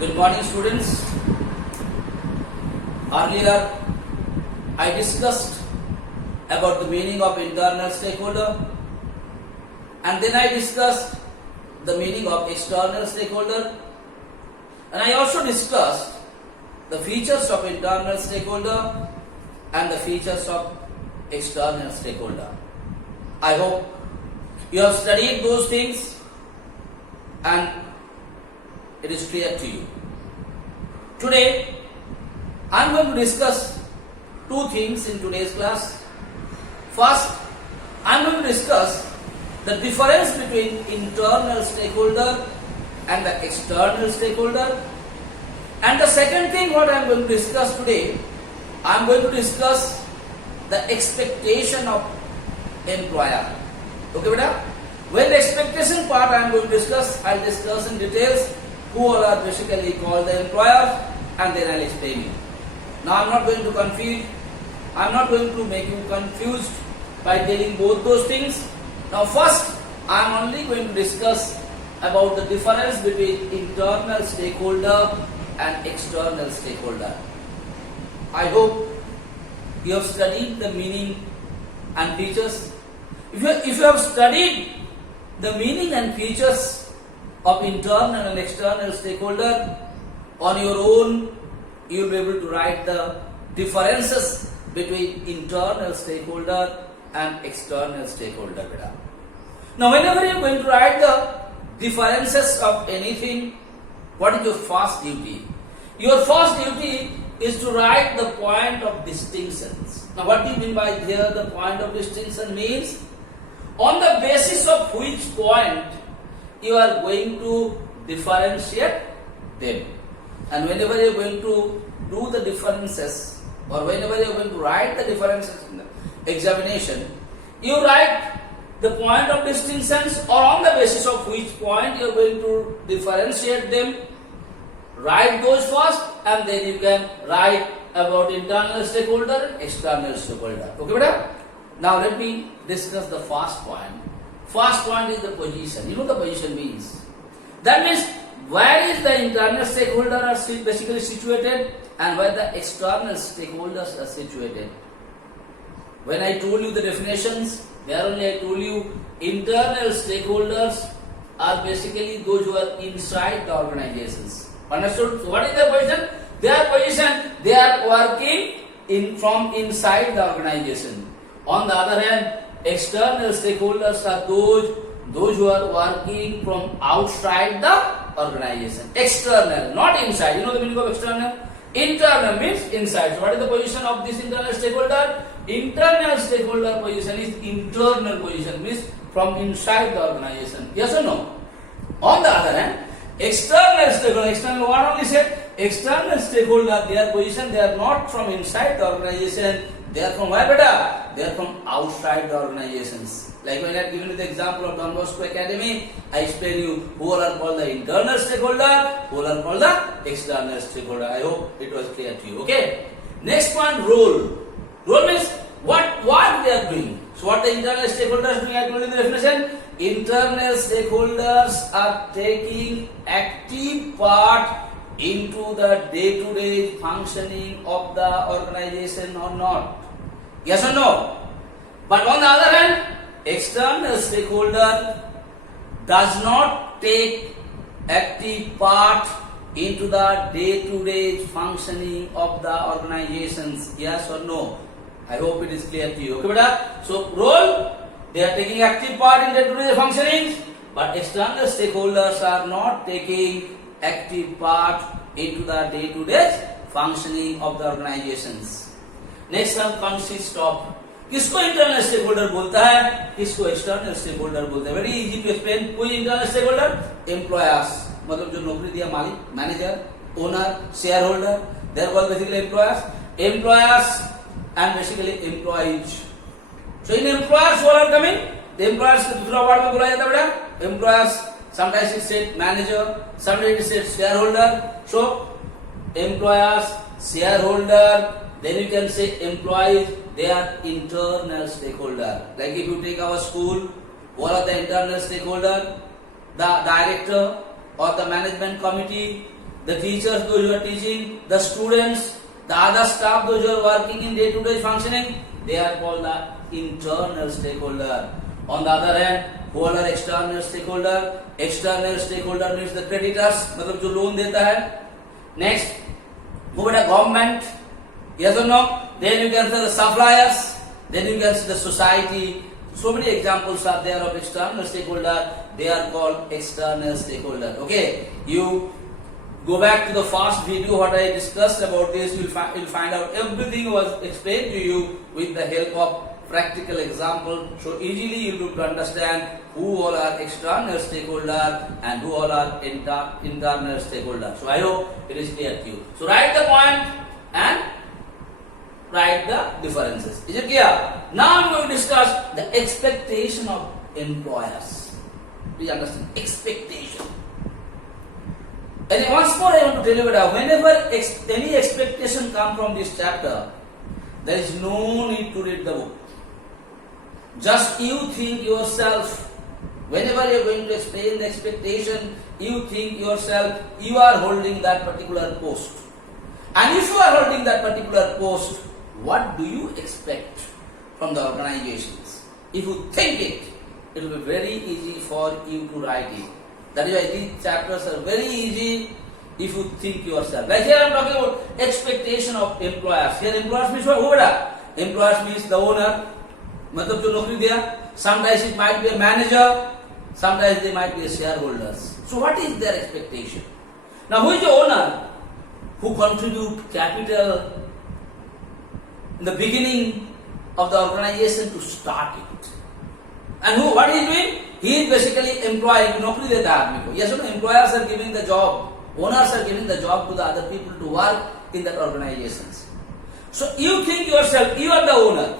Good morning, students. Earlier, I discussed about the meaning of internal stakeholder, and then I discussed the meaning of external stakeholder, and I also discussed the features of internal stakeholder and the features of external stakeholder. I hope you have studied those things and it is clear to you. Today, I am going to discuss two things in today's class. First, I am going to discuss the difference between internal stakeholder and the external stakeholder. And the second thing what I am going to discuss today, I am going to discuss the expectation of employer. Okay, beta? When the expectation part I am going to discuss, I will discuss in details who all are basically called the employer, and then I will explain you. Now I am not going to confuse, I am not going to make you confused by telling both those things. Now first, I am only going to discuss about the difference between internal stakeholder and external stakeholder. I hope you have studied the meaning and features. If you have studied the meaning and features of internal and external stakeholder on your own, you will be able to write the differences between internal stakeholder and external stakeholder. Now whenever you are going to write the differences of anything, what is your first duty? Your first duty is to write the point of distinctions. Now what do you mean by here the point of distinction means? On the basis of which point you are going to differentiate them. And whenever you are going to do the differences, or whenever you are going to write the differences in the examination, you write the point of distinctions, or on the basis of which point you are going to differentiate them. Write those first, and then you can write about internal stakeholder and external stakeholder. Okay, beta? Now let me discuss the first point. First point is the position. You know the position means. That means where is the internal stakeholder are basically situated and where the external stakeholders are situated. When I told you the definitions, there only I told you internal stakeholders are basically those who are inside the organizations. Understood? So what is their position? Their position, they are working from inside the organization. On the other hand, external stakeholders are those who are working from outside the organization. External, not inside. You know the meaning of external? Internal means inside. So what is the position of this internal stakeholder? Internal stakeholder position is internal position, means from inside the organization. Yes or no? On the other hand, external stakeholder, external what only said? External stakeholder, their position, they are not from inside the organization. They are from where, beta? They are from outside the organizations. Like when I have given you the example of Don Bosco Academy, I explain you who all are called the internal stakeholder, who all are called the external stakeholder. I hope it was clear to you. Okay. Next point, role. Role means what they are doing. So what the internal stakeholders doing? I told you the definition. Internal stakeholders are taking active part into the day-to-day functioning of the organization or not. Yes or no? But on the other hand, external stakeholder does not take active part into the day-to-day functioning of the organizations. Yes or no? I hope it is clear to you. Okay, beta? So role, they are taking active part in day-to-day functioning, but external stakeholders are not taking active part into the day-to-day functioning of the organizations. Next हम consist of किसको internal stakeholder बोलता है, किसको external stakeholder बोलता है. Very easy to explain. कोई internal stakeholder, employers, मतलब जो नौकरी दिया मालिक, manager, owner, shareholder, they are called basically employers. Employers and basically employees. So in employers who are coming, the employers को दूसरा word में बोला जाता है बेटा. Employers, sometimes it said manager, sometimes it said shareholder. So employers, shareholder, then you can say employees, they are internal stakeholder. Like if you take our school, what are the internal stakeholder? The director or the management committee, the teachers, those who are teaching, the students, the other staff, those who are working in day-to-day functioning, they are called the internal stakeholder. On the other hand, who are external stakeholder? External stakeholder means the creditors, मतलब जो loan देता है. Next, who are the government? Yes or no? Then you can say the suppliers. Then you can see the society. So many examples are there of external stakeholder. They are called external stakeholder. Okay, you go back to the first video what I discussed about this. You'll find out everything was explained to you with the help of practical example. So easily you will understand who all are external stakeholder and who all are internal stakeholder. So I hope it is clear to you. So write the point and write the differences. Is it clear? Now I'm going to discuss the expectation of employers. Please understand, expectation. And once more I want to tell you that whenever any expectation comes from this chapter, there is no need to read the book. Just you think yourself, whenever you are going to explain the expectation, you think yourself, you are holding that particular post. And if you are holding that particular post, what do you expect from the organizations? If you think it, it will be very easy for you to write it. That is why these chapters are very easy if you think yourself. Like here I am talking about expectation of employers. Here employers means what? Employers means the owner. मतलब जो नौकरी दिया. Sometimes it might be a manager. Sometimes they might be shareholders. So what is their expectation? Now who is the owner? Who contribute capital in the beginning of the organization to start it. And who? What he is doing? He is basically employing. नौकरी देता है आदमी को. Yes or no? Employers are giving the job. Owners are giving the job to the other people to work in that organizations. So you think yourself, you are the owner.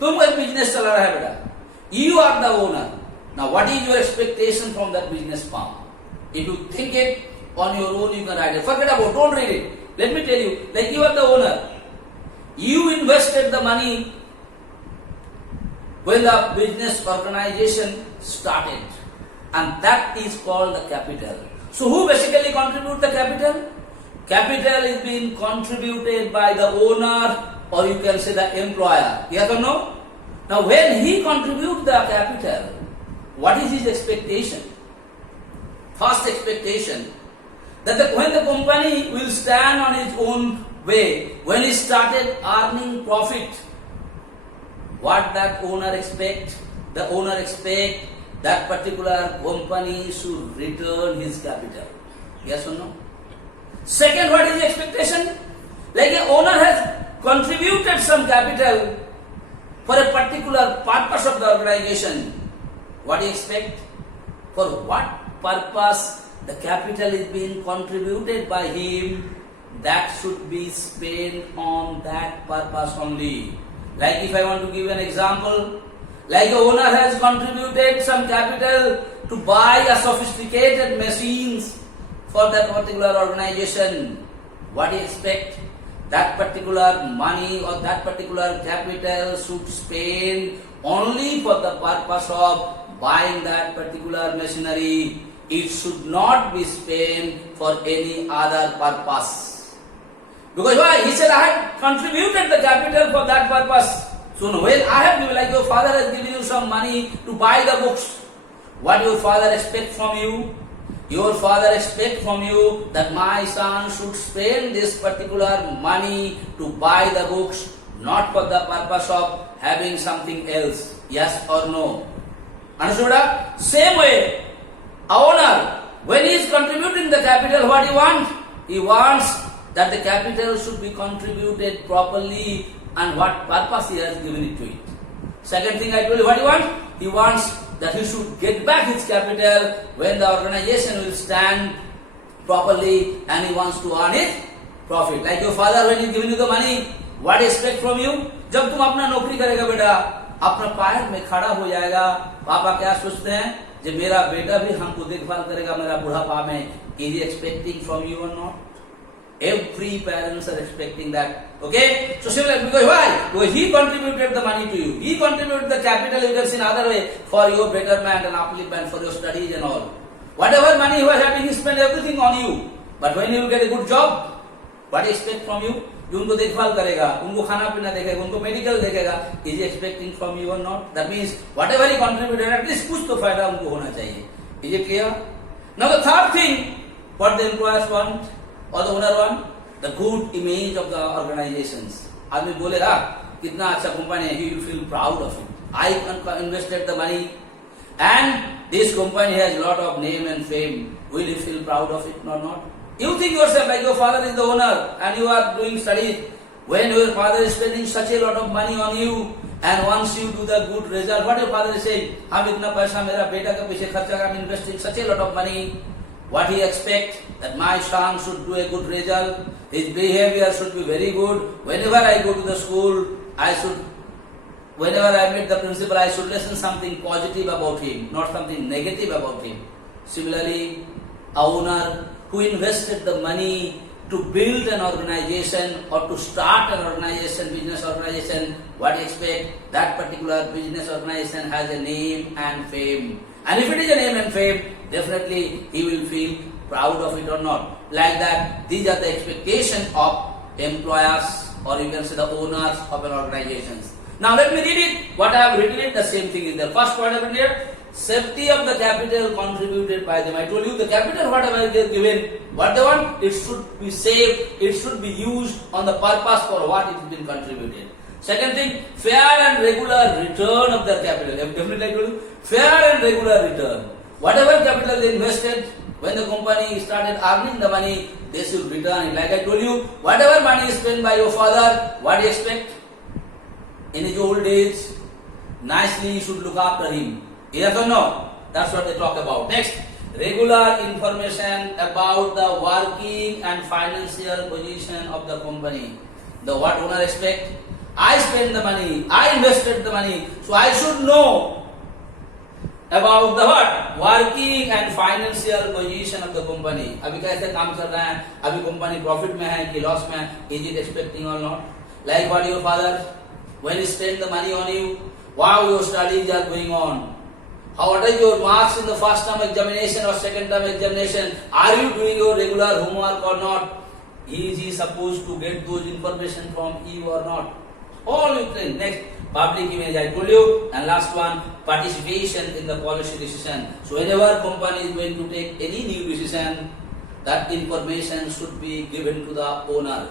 तुम एक business चला रहा है बेटा. You are the owner. Now what is your expectation from that business firm? If you think it on your own, you can write it. Forget about, don't read it. Let me tell you, like you are the owner. You invested the money when the business organization started, and that is called the capital. So who basically contribute the capital? Capital is being contributed by the owner, or you can say the employer. Yes or no? Now when he contributes the capital, what is his expectation? First expectation, that when the company will stand on its own way, when he started earning profit, what that owner expect? The owner expect that particular company should return his capital. Yes or no? Second, what is the expectation? Like an owner has contributed some capital for a particular purpose of the organization. What do you expect? For what purpose the capital is being contributed by him, that should be spent on that purpose only. Like if I want to give an example, like the owner has contributed some capital to buy a sophisticated machines for that particular organization. What do you expect? That particular money or that particular capital should spend only for the purpose of buying that particular machinery. It should not be spent for any other purpose. Because why? He said, I have contributed the capital for that purpose. So when I have given, like your father has given you some money to buy the books, what your father expect from you? Your father expect from you that my son should spend this particular money to buy the books, not for the purpose of having something else. Yes or no? Understood? Same way, a owner, when he is contributing the capital, what he wants? He wants that the capital should be contributed properly and what purpose he has given it to it. Second thing I told you, what he wants? He wants that he should get back his capital when the organization will stand properly and he wants to earn his profit. Like your father when he is giving you the money, what he expect from you? जब तुम अपना नौकरी करेगा बेटा, अपना पैर में खड़ा हो जाएगा, पापा क्या सोचते हैं? जब मेरा बेटा भी हमको देखभाल करेगा मेरा बुढ़ापा में, is he expecting from you or not? Every parents are expecting that. Okay? So similar, because why? Because he contributed the money to you. He contributed the capital, you can see in other way, for your betterment and upliftment, for your studies and all. Whatever money he was having, he spent everything on you. But when you get a good job, what do you expect from you? जो उनको देखभाल करेगा, उनको खाना पीना देखेगा, उनको medical देखेगा, is he expecting from you or not? That means whatever he contributed, at least कुछ तो फायदा उनको होना चाहिए. Is it clear? Now the third thing, what the employers want or the owner want, the good image of the organizations. आदमी बोलेगा कितना अच्छा कंपनी है, he will feel proud of it. I invested the money and this company has a lot of name and fame. Will you feel proud of it or not? You think yourself like your father is the owner and you are doing studies. When your father is spending such a lot of money on you and once you do the good result, what your father is saying? हम इतना पैसा मेरा बेटा के पीछे खर्चा, I'm investing such a lot of money. What he expects that my son should do a good result, his behavior should be very good. Whenever I go to the school, whenever I meet the principal, I should listen something positive about him, not something negative about him. Similarly, a owner who invested the money to build an organization or to start an organization, business organization, what do you expect? That particular business organization has a name and fame. And if it is a name and fame, definitely he will feel proud of it or not. Like that, these are the expectations of employers or you can say the owners of an organization. Now let me read it. What I have written it, the same thing is there. First point I have written here, safety of the capital contributed by them. I told you the capital whatever they are given, what they want, it should be saved, it should be used on the purpose for what it has been contributed. Second thing, fair and regular return of their capital. Definitely I told you, fair and regular return. Whatever capital they invested, when the company started earning the money, they should return it. Like I told you, whatever money is spent by your father, what do you expect? In his old age, nicely you should look after him. Yes or no? That's what they talk about. Next, regular information about the working and financial position of the company. The what owner expect? I spent the money, I invested the money, so I should know about the what? Working and financial position of the company. अभी कैसे काम चल रहा है? अभी company profit में है कि loss में है? Is it expecting or not? Like what your father, when he spent the money on you, wow, your studies are going on. What are your marks in the first term examination or second term examination? Are you doing your regular homework or not? Is he supposed to get those information from you or not? All you think. Next, public image I told you. And last one, participation in the policy decision. So whenever company is going to take any new decision, that information should be given to the owner.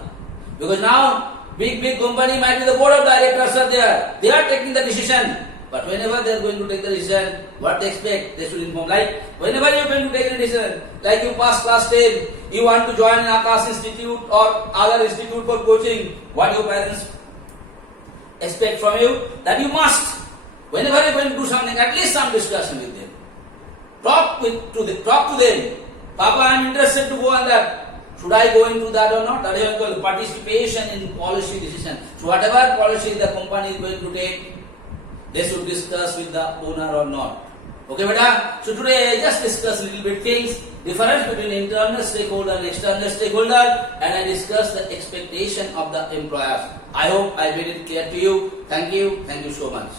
Because now, big company might be the board of directors are there. They are taking the decision. But whenever they are going to take the decision, what they expect, they should inform. Like, whenever you are going to take a decision, like you pass class 10, you want to join an Akash Institute or other institute for coaching, what your parents expect from you? That you must, whenever you are going to do something, at least some discussion with them. Talk to them. Papa, I am interested to go on that. Should I go into that or not? That is called participation in policy decision. So whatever policy the company is going to take, they should discuss with the owner or not. Okay, beta? So today I just discussed a little bit things, difference between internal stakeholder and external stakeholder, and I discussed the expectation of the employers. I hope I made it clear to you. Thank you so much.